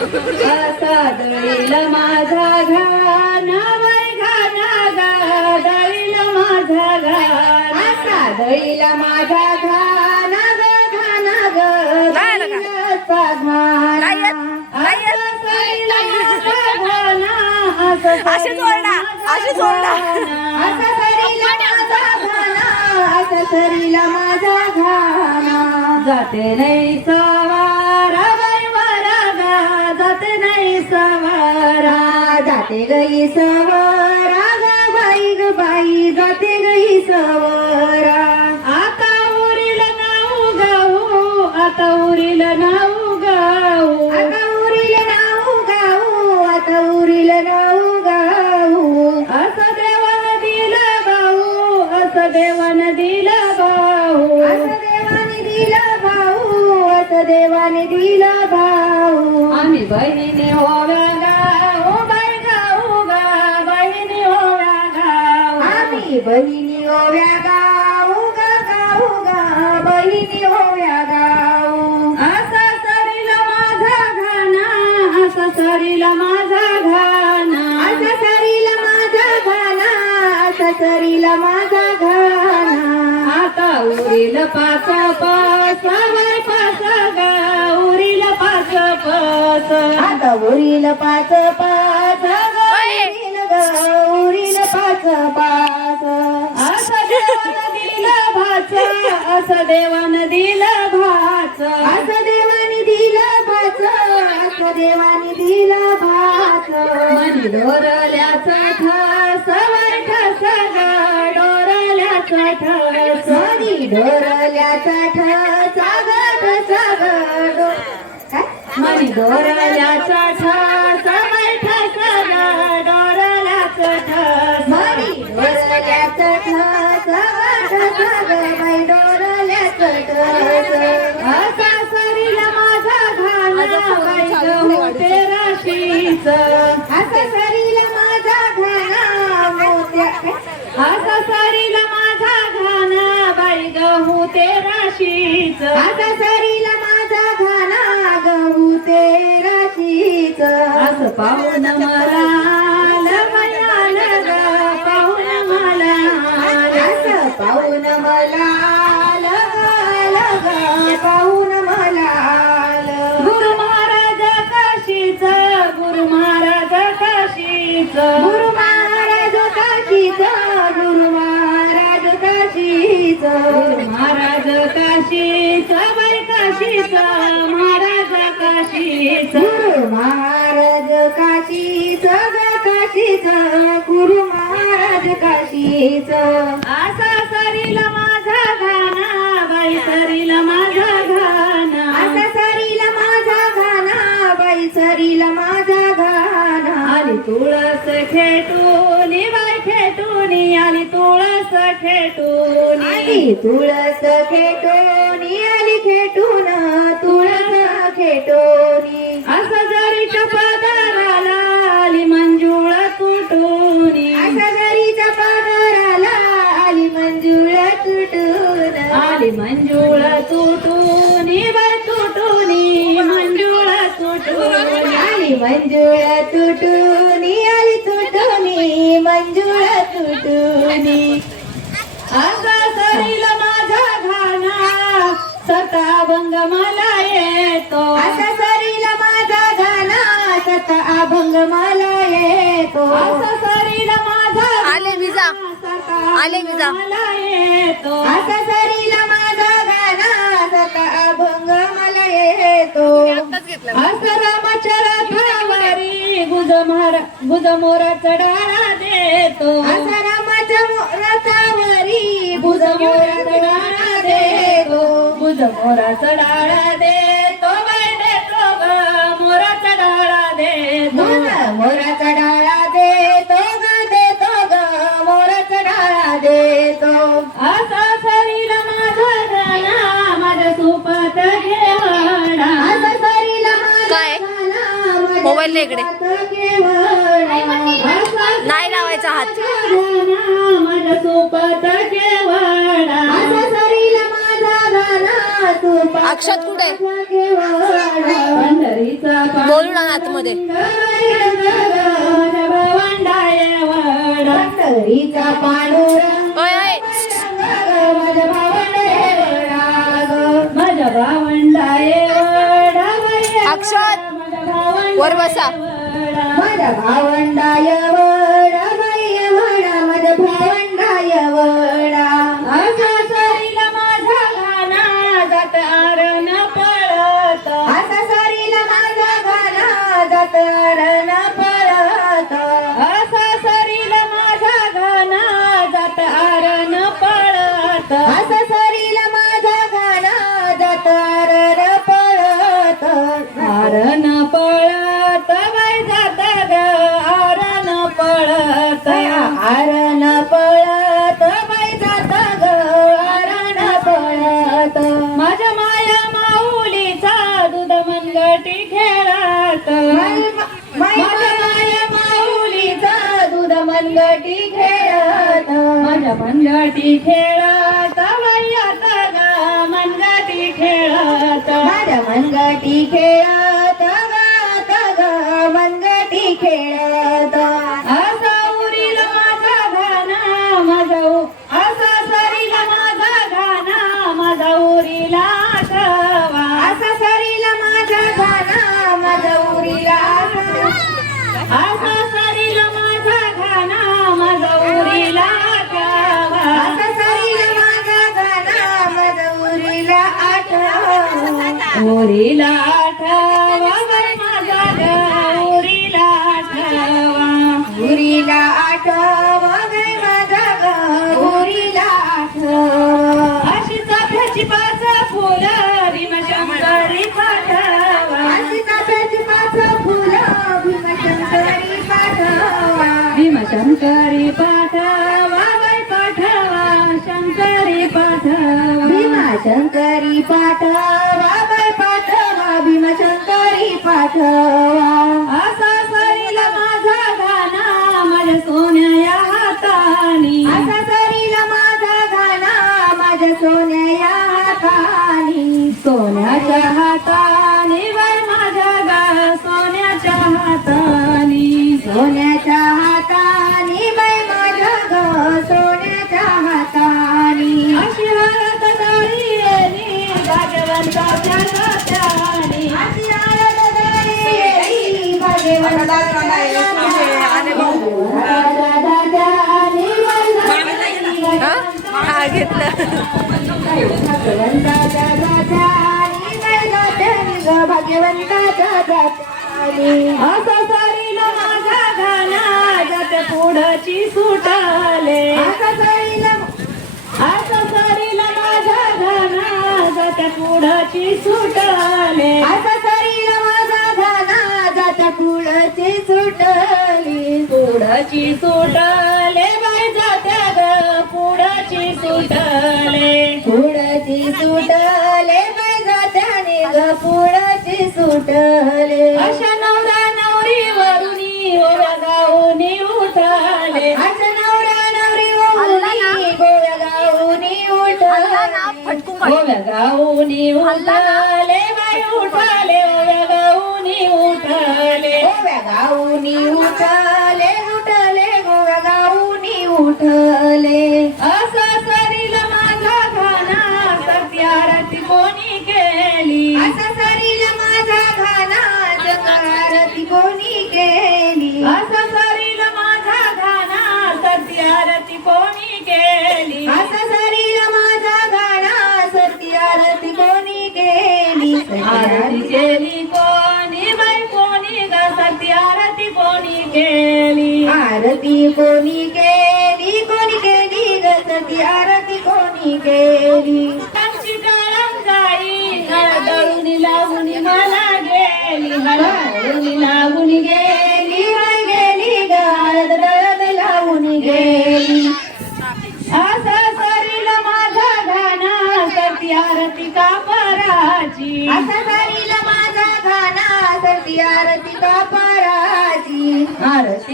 असा दळील माझा घाना वै घाना गा दळील माझा असा दळील माझा घाना ग घाना ग? दळीलचा घाना. असं दळील घाना, असं दळील. घाना. माझा घाना. जाते नाही सवारा नाही सवारा जाते गई सवारा गा बाई ग बाई जाते गई सवारा. आता उरील नाऊ गाऊ आता उरील नाऊ गाऊ. आता उरील नाऊ गाऊ आता उरील नाऊ गाऊ. असं देवान दिलं भाऊ असं देवान दिलं भाऊ. असं देवाने दिलं भाऊ असं देवाने दिलं भाऊ. आम्ही बहिणी बहिणी होव्या गाऊ गा गाऊ गा बहिणी होव्या गाऊ असा सरीला माझा घाना असा सरीला माझा घाना असा सरीला माझा घाना असा सरीला माझा घाना आता उरील पाच पाच वय पाच गा उरील पाच पाच आता उरील पाच पाच ग उरील पाच पाच भाच असं देवानं दिलं भाच. असं देवाने दिलं भाच असं देवाने दिलं भाच. मनी डोरल्याच ठस वय ठस डोरल्याच ठस. मनी डोरल्याच ठस ग ठस ग डो- काय? मनी डोरल्याचा ठस डोरल्याच ठस असा सरीला माझा घाना बाई गहू तेराशीच असा सरीला माझा घाना मोत्या असा सरीला माझा घाना बाई गहू तेराशीच असा सरीला माझा घाना गहू तेराशीच असं पाहून मला पाहून मला असं पाहून मला काशीच गुरु महाराज काशीच गुरु महाराज काशीच. गुरु महाराज काशीच बाई काशीच महाराज काशीच. गुरु महाराज काशीच ग काशीच गुरु महाराज काशीच. असा तुळस खेटून बाई खेटून आली तुळस खेटून. आली तुळस खेटून आली खेटून तुळस खेटून. असं जरीच्या पदाराला आली मंजुळ मंजुळ तुटून आली तुटून मंजुळ तुटून असा सरीला माझा घाना सता अभंग मला येतो. असा सरीला माझा घाना सता अभंग मला येतो. असा सरीला माझा आले विजा. आले विजा. मला येतो. असा सरीला माझा गाना सता अभंग मला येतो. असं गुज महारा गुज मोरा चढाळा देतो. असं रामाच्या रथावरी गुज मोरा चढाळा देतो. गुज मोरा चढाळा देतो बाई देतो ग. मोरा चढाळा देतो. मोरा चढाळा देतो ग देतो ग. मोरा चढाळा देतो. असा सरीला माझा माझ्या सुपात घेवडा. असा सरीला काय? मोबाईल इकडे. माझ्या सोबत केवडा सरीला माझा तू अक्षत कुठे? बोलू ना आतमध्ये पंढरीचा पांडुरंग ओय ओय. माझ्या भावंडाये माझ्या भावंडाये अक्षत. वर बसा. माझ्या भावंडाय मनगटी खेळत. माझ्या मनगटी खेळत वयात ग मनगटी खेळत. माझ्या मनगटी खेळत. उरीला आठवा माझा ग उरीला आठवा. उरीला आठवा माझा ग उरीला आठवा. अशी चाफ्याची पाच फुलं भीमशंकरी पाठवा. अशी चाफ्याची पाच फुलं भीमशंकरी पाठवा. भीमशंकरी पाठवा बाई पाठवा शंकरी पाठवा. भीमशंकरी पाठवा. पाठवा असा सरीला माझा गाणा माझ्या सोन्या हातानी. असा सरीला माझा गाणा माझ्या सोन्या हातानी. सोन्याच्या हातानी बाई माझ्या गा सोन्याच्या हातानी. सोन्याच्या हातानी बाई माझ्या ग सोन्याच्या हातानी. अशी हळद दळी येली माझा गाणा जाते पुढची सुटाले असं सरीला असं सरीला माझा पुढची सुटाले पुढची सुटले बाई जात्या ग. पुढची सुटले पुढची सुटले बाई जात्याने ग. पुढची सुटले अशा नवरा नवरी वरुणी गोव्या गाऊनी उठले. अशा नवरा नवरी वरुणी गोव्या गाऊनी उठले. गोव्या गाऊनी उठले बाई उठले. गोव्या गाऊनी उठले. गोव्या गाऊनी उठले. कोणी केली कोणी केली ग आरती कोणी केली आमची काळम जाई दळून लागून मला गेली दळून लागून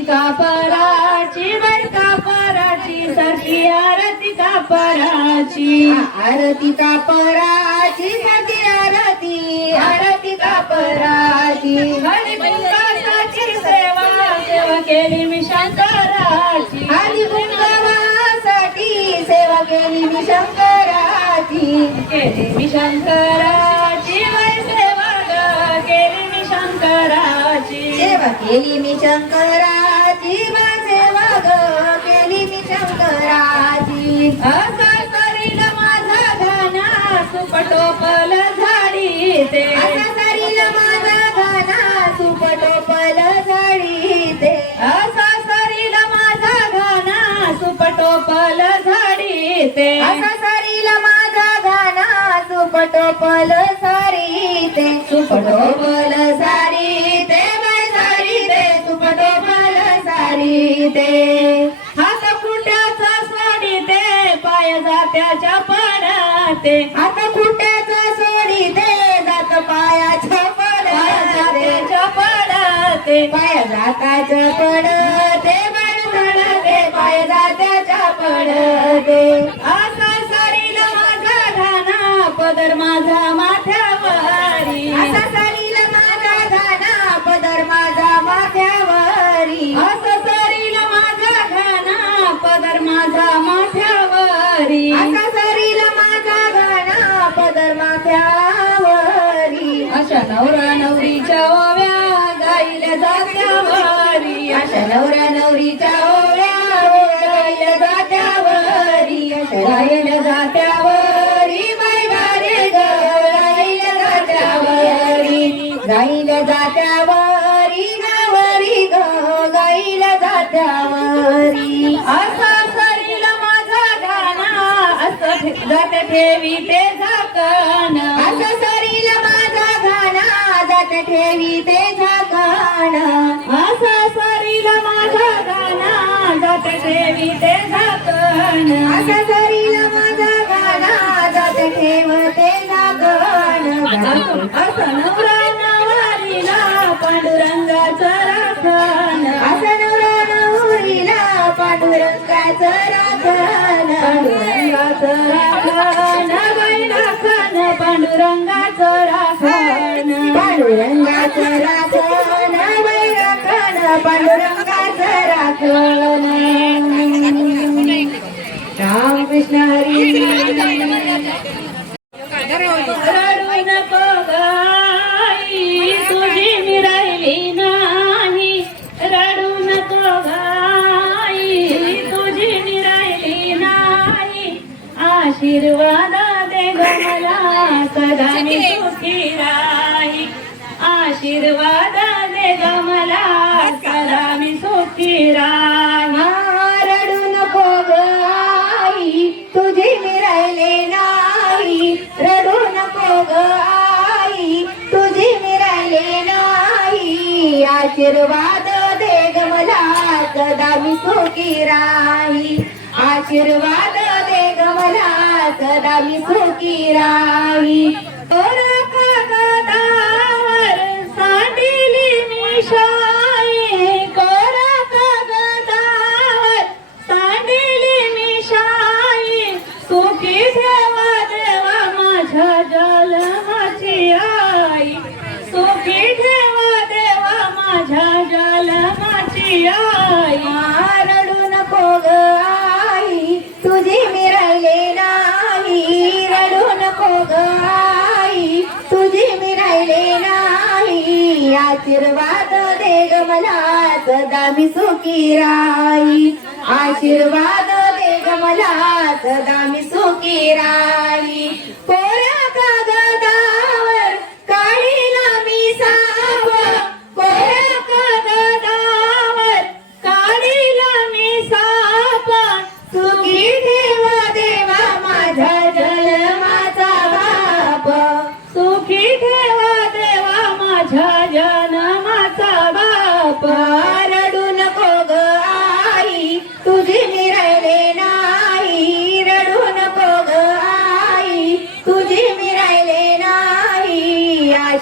का पराची बाई का पराची सारखी आरती का पराची? आरती का पराची सारखी आरती आरती का पराची? हरी कुंकासाठी सेवा सेवा केली मी शंकराची. हरी कुंकासाठी सेवा केली मी शंकराची. केली मी शंकराची सेवा केली मी शंकराची. सेवा केली मी शंकराची सेवा ग केली मी शंकराची असा करील माझा गाना सुपटोपल झाडी ते. असा करील माझा गाना सुपटोपल झाडी ते. असा करील माझा गाना सुपटोपल झाडी ते. असा सरील माझा गाना सुपटोपल सारी ते. सुपटोपल सारी ते हात सोडी ते पाय जात्याच्या पडते. हात सोडी ते जात पायाच्या पडते. पडते. पाय जाताच्या पडते चढते पाय जात्याच्या पडते. असा सरील माझा घाना पदर माझा माथ्यावरी. नवरा नवरीच्या ओव्या जात्या वारी. अशा नवऱ्या नवरीच्या ओव्या गायल्या जात्या वारी. अशा गायल्या जात्या वारी बाई गारे जात्या वारी. गायल्या जात्या वारी गावरी ग गाईला जात्यावरी असा सरील माझा गाणा असं जात ठेवी ते झाकण असं मनात ठेवी ते झाकण असा सरील माझा गाणा जात ठेवी ते झाकण असा सरील माझा गाणा जात ठेव ते झाकण असं नवरा नवरीला पांडुरंगाचं राखण. असं नवरा नवरीला पांडुरंगाचं राखण. पांडुरंगाचं राखण. बाई राखण पांडुरंगाचं राखण. पांडुरंगाचं राखण राखण पांडुरंगाचं राखण हरी रडू नको गाई तुझी मी राहिली नाही रडू नको गाई तुझी मी राहिली नाही आशीर्वाद दे मला सदा मी आशीर्वाद दे ग मला सदा मी सुखी राही रडू नको गाई तुझी मी राहिले नाही. रडू नको गाई तुझी मी राहिले नाही. आशीर्वाद दे ग मला सदा मी सुखी राही आशीर्वाद दे ग मला सदा मी सुखी राही रडू नको ग आई तुझी मी राहिले नाही. रडू नको ग आई तुझी मी राहिले नाही. आशीर्वाद दे ग मला सदा मी सुखी राई आशीर्वाद दे ग मला सदा मी सुखी राई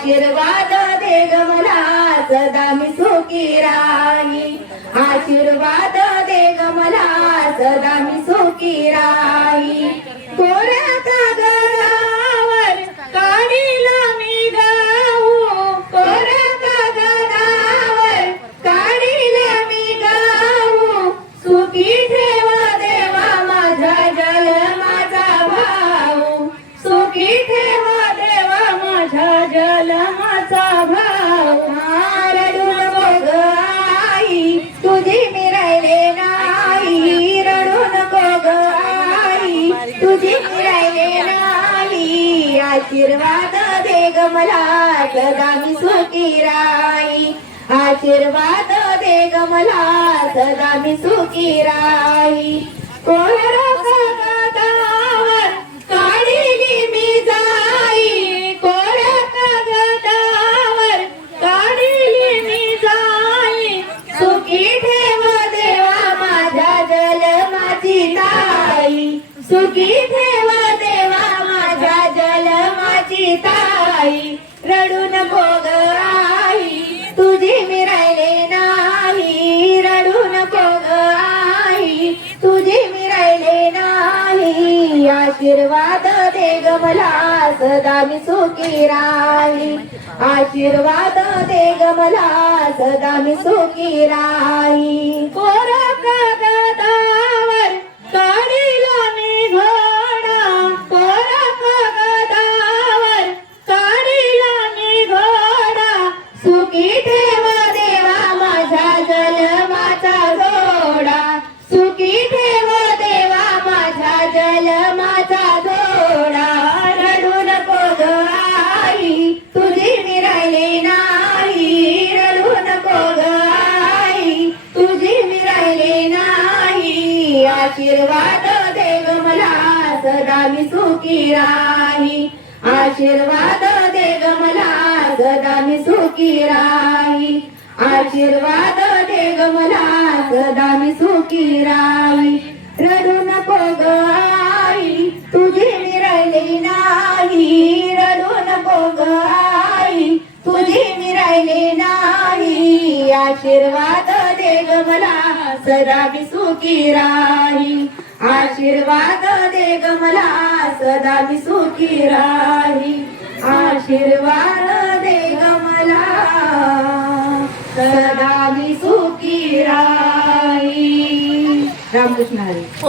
आशीर्वाद दे ग मला सदा मी सुखी राणी आशीर्वाद दे ग मला सदा मी सुखी राणी कोण्या का आशीर्वाद दे ग मला सदा मी सुखी राई आशीर्वाद दे ग मला सदा मी सुखी राई कोरा कागदावर काढिली ताई रडून भोग आई तुझी मी राहिले नाही. रडून भोग आई तुझी मी राहिले नाही. आशीर्वाद दे ग मला सदा मी सुखी राही आशीर्वाद दे ग मला सदा मी सुखी राही कोरा कागदावर काढी मी सुखी राही. आशीर्वाद दे ग मला सदा मी सुखी राही. आशीर्वाद दे ग मला सदा मी सुखी राही. रडू नको ग आई तुझी मी राहिली नाही. रडू नको ग आई तुझी मी राहिली नाही. आशीर्वाद दे ग मला सदा मी सुखी राही. आशीर्वाद दे ग मला सदा मी सुखी राही. आशीर्वाद दे ग मला सदा मी सुखी राही. रामकृष्ण हरी.